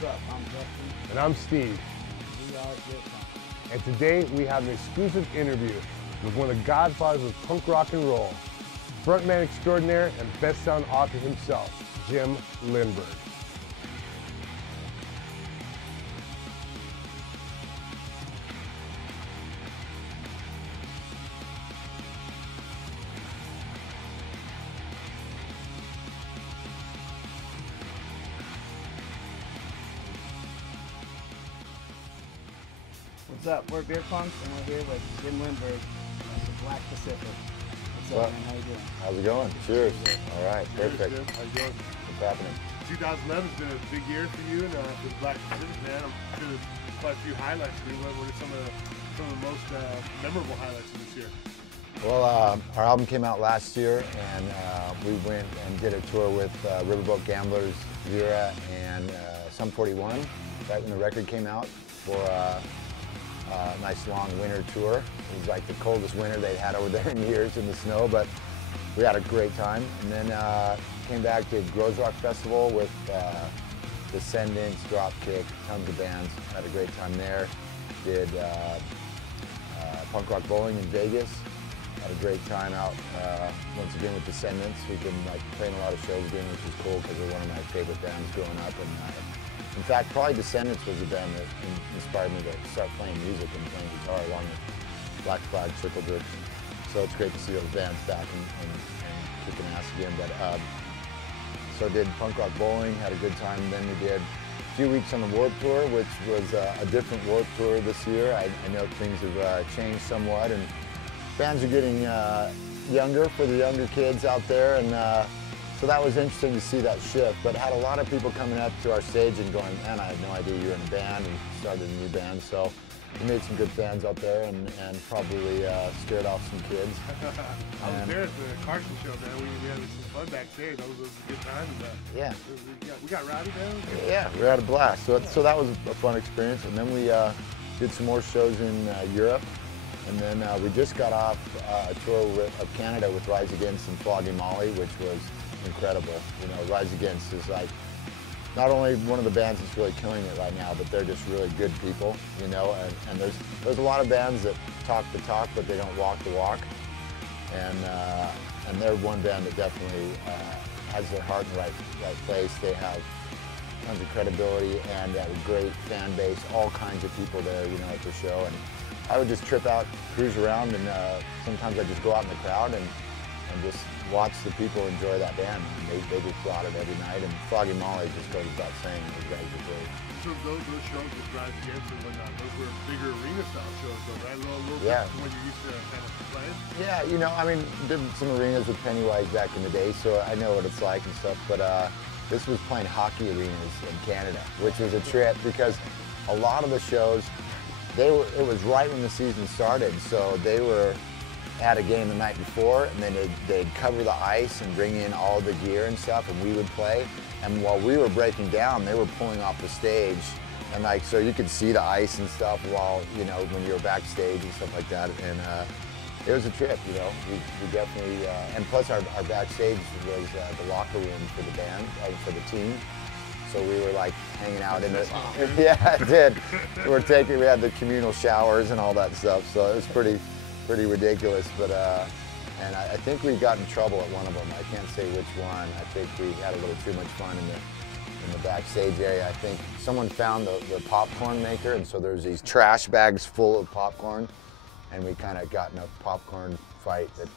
What's up? I'm Justin. And I'm Steve. We are Beer Punk. And today we have an exclusive interview with one of the godfathers of punk rock and roll, frontman extraordinaire and best-selling author himself, Jim Lindberg. What's up? We're Beer Punks, and we're here with Jim Lindberg of the Black Pacific. What's up, man? How you doing? How's it going? Cheers. All right, Cheers, perfect. Jim. How you doing? What's happening? 2011 has been a big year for you and for the Black Pacific, man. I'm sure there's quite a few highlights for you. What are some of the most memorable highlights of this year? Well, our album came out last year, and we went and did a tour with Riverboat Gamblers, Vera, and Sum 41, right when the record came out, for a nice long winter tour. It was like the coldest winter they'd had over there in years in the snow, but we had a great time. And then came back to Grows Rock Festival with Descendants, Dropkick, tons of bands. Had a great time there. Did Punk Rock Bowling in Vegas. Had a great time out once again with Descendants. We've been like playing a lot of shows again, which is cool because they're one of my favorite bands growing up. And in fact, probably Descendants was the band that inspired me to start playing music and playing guitar along with Black Flag, Circle Jerk. So it's great to see those bands back and kicking ass again. But so I did Punk Rock Bowling, had a good time. Then we did a few weeks on the Warped Tour, which was a different Warped Tour this year. I know things have changed somewhat, and bands are getting younger for the younger kids out there, and so that was interesting to see that shift. But had a lot of people coming up to our stage and going, man, I had no idea you were in a band, and started a new band. So we made some good fans out there, and probably scared off some kids. I was there at the Carson show, man. We had some fun backstage. That was a good time. Yeah. We got rowdy, man. Yeah, we had a blast. So that was a fun experience. And then we did some more shows in Europe. And then we just got off a tour of Canada with Rise Against and Flogging Molly, which was incredible. You know, Rise Against is like not only one of the bands that's really killing it right now, but they're just really good people, you know. And there's a lot of bands that talk the talk, but they don't walk the walk. And they're one band that definitely has their heart in the right place. They have tons of credibility and a great fan base, all kinds of people there, you know, at the show. And I would just trip out, cruise around, and sometimes I'd just go out in the crowd and just watch the people enjoy that band. And they just brought it every night, and Flogging Molly just goes without saying, those guys are great. So those shows with Rise Against and whatnot, those were bigger arena style shows though, right? A little Yeah. from what you're used to kind of playing? Yeah, you know, I mean, did some arenas with Pennywise back in the day, so I know what it's like and stuff, but this was playing hockey arenas in Canada, which was a trip because a lot of the shows, it was right when the season started, so they were at a game the night before, and then they'd cover the ice and bring in all the gear and stuff, and we would play. And while we were breaking down, they were pulling off the stage, and like, so you could see the ice and stuff while, you know, when you were backstage and stuff like that. And it was a trip, you know. We definitely, and plus our backstage was the locker room for the band, for the team. So we were like hanging out in it. Yeah, it did. We had the communal showers and all that stuff, so it was pretty ridiculous. But and I think we got in trouble at one of them. I can't say which one. I think we had a little too much fun in the backstage area. I think someone found the popcorn maker, and so there's these trash bags full of popcorn, and we kind of got in a popcorn fight that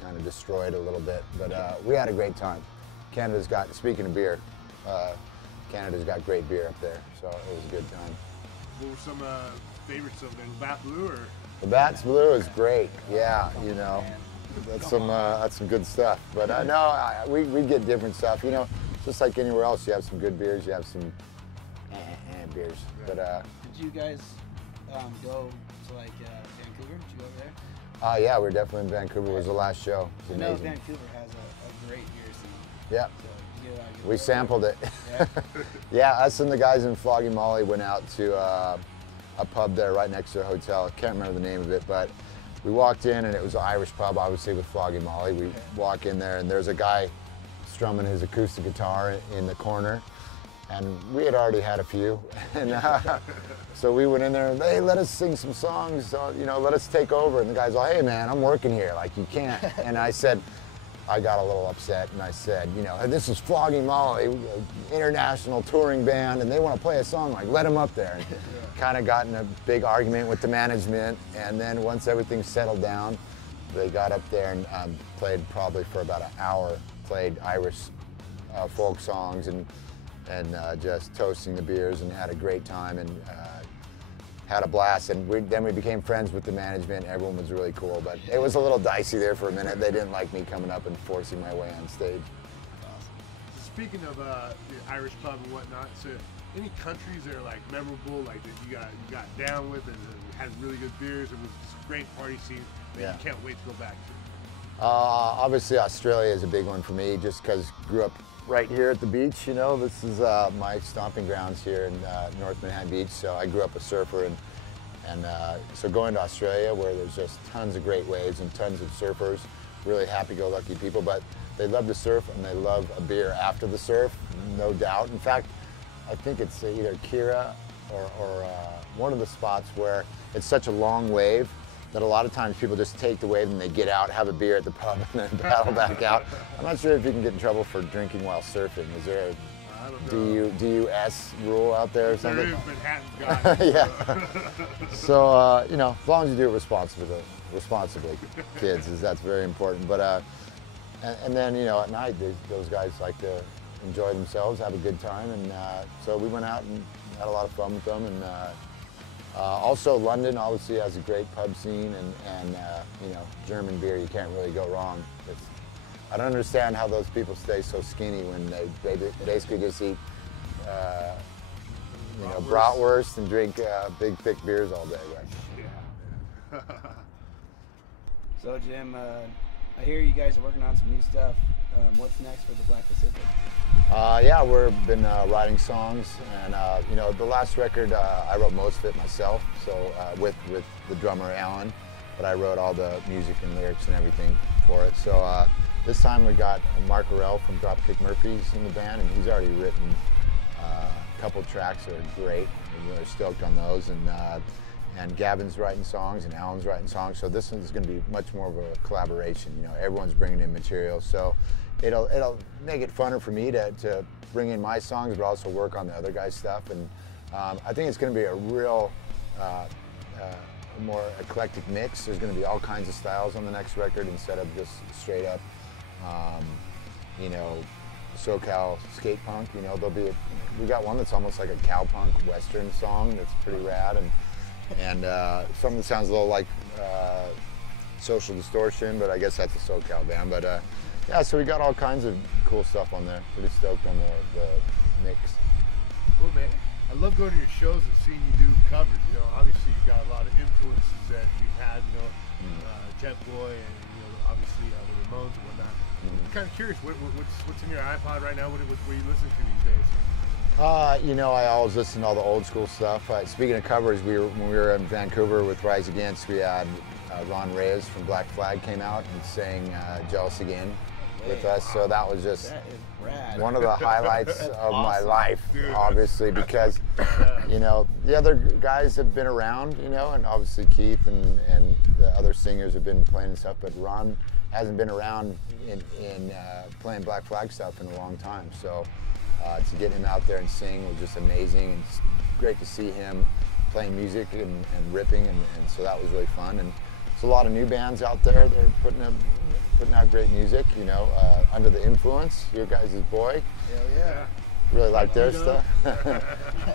kind of destroyed a little bit. But we had a great time. Canada's got, speaking of beer, Canada's got great beer up there, so it was a good time. What were some favorites of them? Bat Blue or? The Bat's Blue is great, yeah, you know. That's some good stuff. But we get different stuff, you know. Just like anywhere else, you have some good beers, you have some beers. Yeah. But did you guys go to like Vancouver? Did you go over there? Yeah, we were definitely in Vancouver. It was the last show. It was amazing. I know Vancouver has a great beer scene. Yeah. So we sampled it. Yeah. Yeah, us and the guys in Flogging Molly went out to a pub there right next to a hotel. I can't remember the name of it, but we walked in and it was an Irish pub, obviously, with Flogging Molly. We walk in there and there's a guy strumming his acoustic guitar in the corner. And we had already had a few, and so we went in there and, hey, let us sing some songs, let us take over. And the guy's like, hey man, I'm working here, like you can't. And I said, I got a little upset and I said, this is Flogging Molly, international touring band, and they want to play a song, like let them up there. And kind of got in a big argument with the management, and then once everything settled down, they got up there and played probably for about an hour, played Irish folk songs and just toasting the beers, and had a great time and had a blast. And then we became friends with the management. Everyone was really cool, but it was a little dicey there for a minute. They didn't like me coming up and forcing my way on stage. Awesome. So speaking of the Irish pub and whatnot, so any countries that are like memorable, like that you got down with and had really good beers, and was just a great party scene that you can't wait to go back to? Obviously Australia is a big one for me, just because grew up right here at the beach. This is my stomping grounds here in North Manhattan Beach. So I grew up a surfer, and so going to Australia, where there's just tons of great waves and tons of surfers, really happy-go-lucky people, but they love to surf and they love a beer after the surf, no doubt. In fact, I think it's either Kira or one of the spots where it's such a long wave that a lot of times people just take the wave and they get out, have a beer at the pub, and then paddle back out. I'm not sure if you can get in trouble for drinking while surfing. Is there a DUS rule out there or something? There is, Manhattan's got it. Yeah. So, as long as you do it responsibly, kids, that's very important. But, and then, at night, those guys like to enjoy themselves, have a good time. And so we went out and had a lot of fun with them. And also London obviously has a great pub scene, and German beer, you can't really go wrong. I don't understand how those people stay so skinny when they basically just eat bratwurst and drink big thick beers all day. Yeah. So Jim, I hear you guys are working on some new stuff. What's next for the Black Pacific? We've been writing songs, and the last record I wrote most of it myself. So with the drummer Alan, but I wrote all the music and lyrics and everything for it. So this time we got Mark Orell from Dropkick Murphys in the band, and he's already written a couple tracks that are great. We're really stoked on those, and Gavin's writing songs and Alan's writing songs. So this one's going to be much more of a collaboration. Everyone's bringing in material, so it'll make it funner for me to bring in my songs, but also work on the other guys' stuff. And I think it's going to be a real more eclectic mix. There's going to be all kinds of styles on the next record instead of just straight up, SoCal skate punk. We got one that's almost like a cowpunk western song that's pretty rad, and something that sounds a little like Social Distortion, but I guess that's a SoCal band. But so we got all kinds of cool stuff on there. Pretty stoked on the mix. Cool, man. I love going to your shows and seeing you do covers. Obviously you've got a lot of influences that you've had. Jet Boy, and obviously the Ramones and whatnot. I'm kind of curious, what's in your iPod right now? What are you listening to these days? I always listen to all the old school stuff. Speaking of covers, when we were in Vancouver with Rise Against, we had Ron Reyes from Black Flag came out and sang Jealous Again with us. So that was just one of the highlights of my life, obviously, because, the other guys have been around, and obviously Keith and the other singers have been playing and stuff, but Ron hasn't been around in playing Black Flag stuff in a long time. So to get him out there and sing was just amazing, and it's great to see him playing music and ripping, and so that was really fun. And there's a lot of new bands out there. They're putting out great music, Under the Influence, your guys' boy. Hell yeah. Really like their stuff.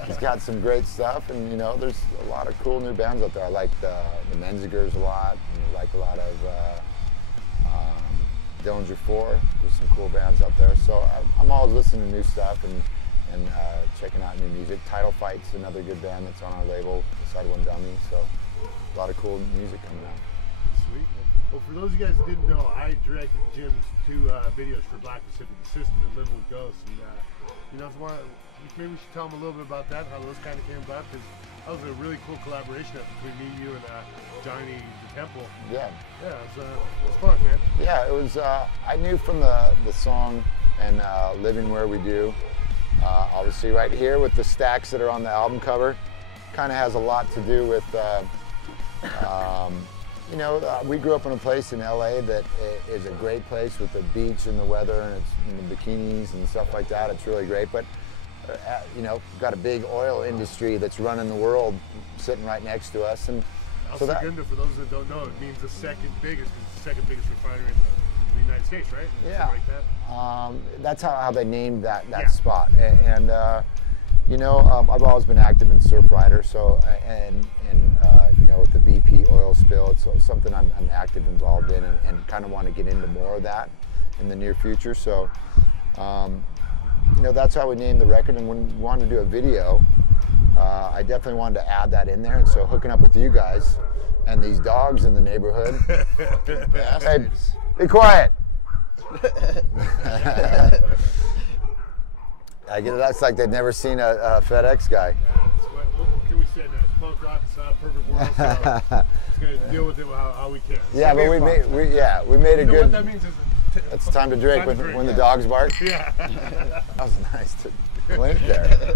He's got some great stuff, and there's a lot of cool new bands out there. I like the Menzigers a lot, and I like a lot of Dillinger 4. There's some cool bands out there. So I'm always listening to new stuff and checking out new music. Title Fight's another good band that's on our label, Side One Dummy. So a lot of cool music coming out. Sweet, man. Well, for those of you guys who didn't know, I directed Jim's 2 videos for Black Pacific, The System and Living with Ghosts. And maybe we should tell them a little bit about that, how those kind of came about, because that was a really cool collaboration between me, you, and Johnny the Temple. Yeah. Yeah, it was fun, man. Yeah, it was. I knew from the song and Living Where We Do, Obviously right here with the stacks that are on the album cover, kind of has a lot to do with, you know, we grew up in a place in LA that is a great place with the beach and the weather and, the bikinis and stuff like that. It's really great, but you know, got a big oil industry that's running the world sitting right next to us. And El so that, Segundo, for those that don't know, it means the second biggest refinery in the United States, right? yeah, Something like that. that's how they named that Yeah. spot. And you know, I've always been active in surf rider, so and you know, with the BP oil spill, it's something I'm active involved in, and kind of want to get into more of that in the near future. So you know, that's how we named the record. And when we wanted to do a video, I definitely wanted to add that in there. And so hooking up with you guys and these dogs in the neighborhood. Hey, be quiet. I get it. That's like they've never seen a FedEx guy. Yeah, what can we say now? It's punk rock. It's not a perfect world, so it's going to deal with it how we can. Yeah, but we made a You know good. what that means is It's time to drink when the dogs bark. Yeah. That was nice to blink there.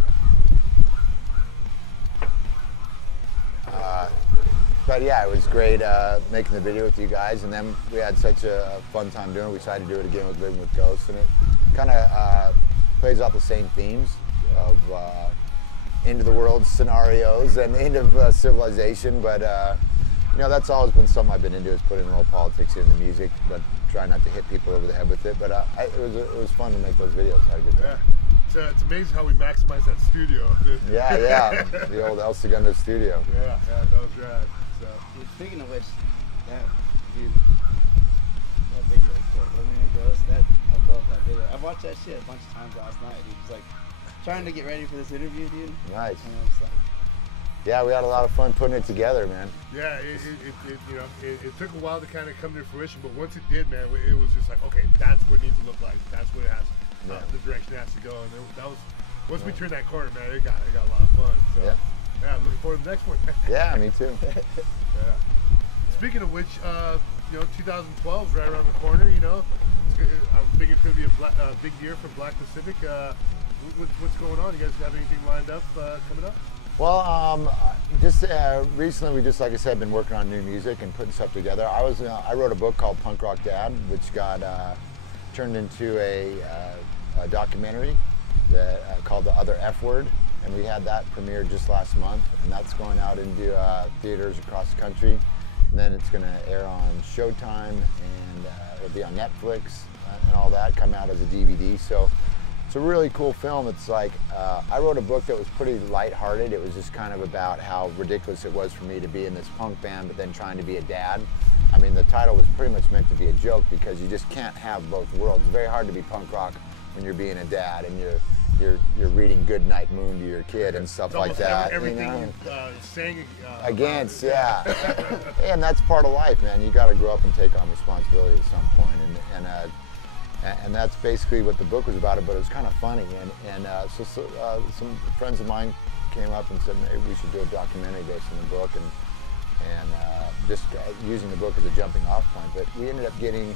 But yeah, it was great making the video with you guys, and then we had such a fun time doing it. We decided to do it again with Living with Ghosts, and it kind of plays off the same themes of end of the world scenarios and end of civilization. But you know, that's always been something I've been into, is putting a little politics in the music, but try not to hit people over the head with it. But it was fun to make those videos. I had a good time. Yeah. It's amazing how we maximize that studio. Yeah, the old El Segundo studio. Yeah, that was rad. So. Speaking of which, that video, Living in Ghosts, I love that video. I watched that shit a bunch of times last night, dude. Just like trying to get ready for this interview, dude. Nice. And it's like, yeah, we had a lot of fun putting it together, man. Yeah, it took a while to kind of come to fruition, but once it did, man, it was just like, okay, that's what it needs to look like. That's what it has. The direction it has to go, and that was once we turned that corner, man. It got a lot of fun. So, yeah, looking forward to the next one. Yeah, me too. Yeah. Speaking of which, you know, 2012 is right around the corner. You know, I'm thinking it's going to be a big year for Black Pacific. What's going on? You guys have anything lined up coming up? Well, just recently, we just, like I said, been working on new music and putting stuff together. I wrote a book called Punk Rock Dad, which got turned into a documentary that called The Other F Word, and we had that premiere just last month, and that's going out into theaters across the country. And then it's going to air on Showtime, and it'll be on Netflix and all that, come out as a DVD. So it's a really cool film. It's like, I wrote a book that was pretty lighthearted. It was just kind of about how ridiculous it was for me to be in this punk band, but then trying to be a dad. I mean, the title was pretty much meant to be a joke, because you just can't have both worlds. It's very hard to be punk rock when you're being a dad and you're reading Good Night Moon to your kid and stuff like that. Everything you know? saying Against, yeah. And that's part of life, man. You got to grow up and take on responsibility at some point. And that's basically what the book was about, but it was kind of funny. So some friends of mine came up and said, maybe we should do a documentary based on the book, and just using the book as a jumping off point. But we ended up getting,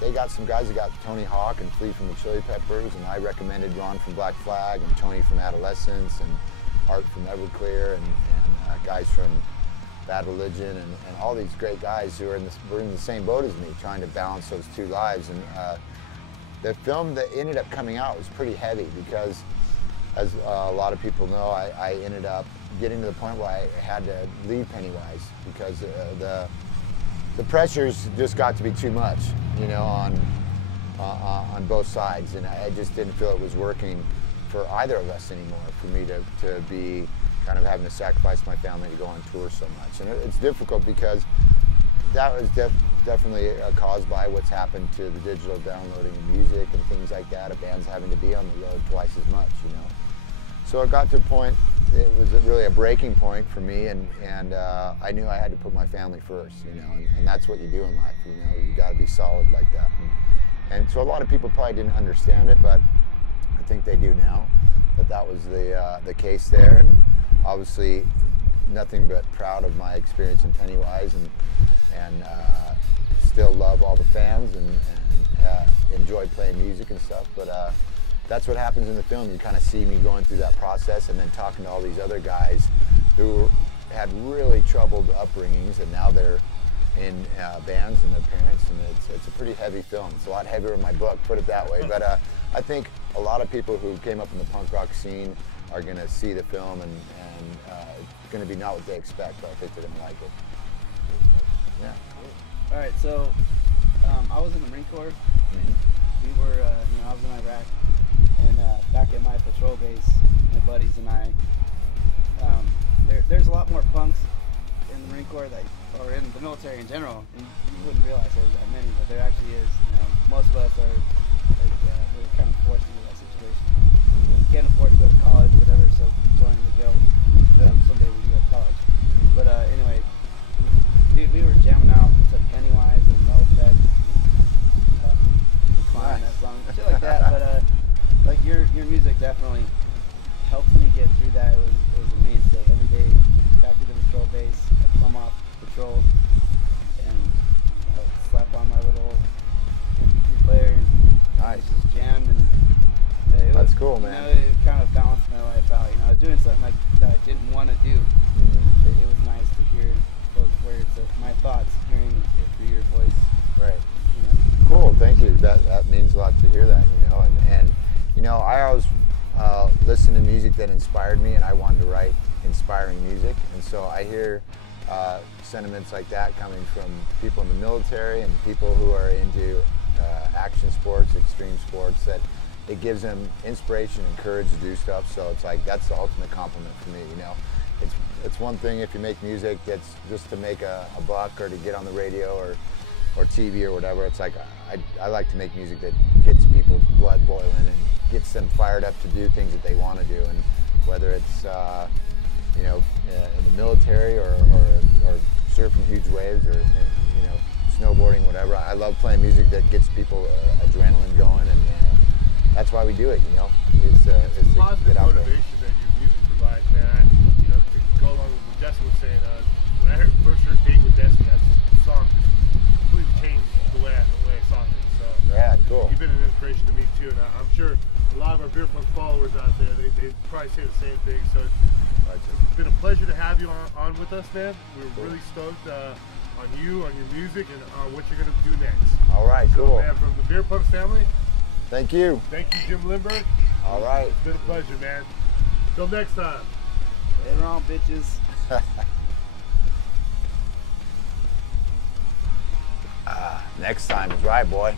they got some guys that got Tony Hawk and Flea from the Chili Peppers, and I recommended Ron from Black Flag and Tony from Adolescence and Art from Everclear, and guys from Bad Religion, and all these great guys who were in the same boat as me, trying to balance those two lives. And the film that ended up coming out was pretty heavy, because as a lot of people know, I ended up getting to the point where I had to leave Pennywise, because the pressures just got to be too much, you know, on both sides, and I just didn't feel it was working for either of us anymore, for me to be kind of having to sacrifice my family to go on tour so much. And it's difficult, because that was definitely caused by what's happened to the digital downloading of music and things like that, of bands having to be on the road twice as much, you know. So it got to a point, it was really a breaking point for me, and I knew I had to put my family first, you know, and that's what you do in life, you know, you got to be solid like that. And so a lot of people probably didn't understand it, but I think they do now, that was the case there. And obviously nothing but proud of my experience in Pennywise, and still love all the fans, and enjoy playing music and stuff. But that's what happens in the film. You kind of see me going through that process and then talking to all these other guys who had really troubled upbringings, and now they're in bands and their parents, and it's a pretty heavy film. It's a lot heavier in my book, put it that way. But I think a lot of people who came up in the punk rock scene are going to see the film, and it's going to be not what they expect, but I think they're going to like it. Yeah. All right, so I was in the Marine Corps. We were, I was in Iraq, and back at my patrol base, my buddies and I, there's a lot more punks in the Marine Corps or in the military in general, and you wouldn't realize there was that many, but there actually is. Most of us are we're kind of forced into that situation. Can't afford to go to college or whatever, so we joined the guild. Someday we can go to college. But anyway, we were jamming out to Pennywise and No Effect, Decline, that song, shit like that. But like your music definitely helped me get through that. It was a mainstay. Every day back to the patrol base, I'd come off patrol and slap on my little MP3 player and just jam, and that's cool, man. It kind of balanced my life out. I was doing something that I didn't want to do. It was nice to hear those words of my thoughts, hearing it through your voice. Right. Cool. Thank you. That means a lot to hear that. And I always listened to music that inspired me, and I wanted to write inspiring music. And so I hear sentiments like that coming from people in the military and people who are into action sports, extreme sports, that it gives them inspiration and courage to do stuff. So it's like, that's the ultimate compliment for me. It's one thing if you make music that's just to make a buck or to get on the radio or TV or whatever. It's like I like to make music that gets people's blood boiling and gets them fired up to do things that they want to do. And whether it's in the military or surfing huge waves or snowboarding, whatever. I love playing music that gets people adrenaline going, and that's why we do it. It's to get out there. Motivation that your music provides, man. To go along with what Destiny was saying, when I first heard "Date with Destiny," that song just completely changed the way I saw things. So yeah, cool. You've been an inspiration to me too, and I'm sure a lot of our beer punk followers out there, they probably say the same thing. So it's been a pleasure to have you on with us, man. We're really stoked on you, on your music, and on what you're going to do next. All right, so, cool. Man, from the Beer Punks family, thank you. Thank you, Jim Lindberg. All right. It's been a pleasure, man. Till next time. Later on, bitches. Next time is right, boy.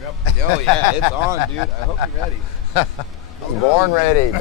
Yep. Oh yeah, it's on, dude. I hope you're ready. Born ready.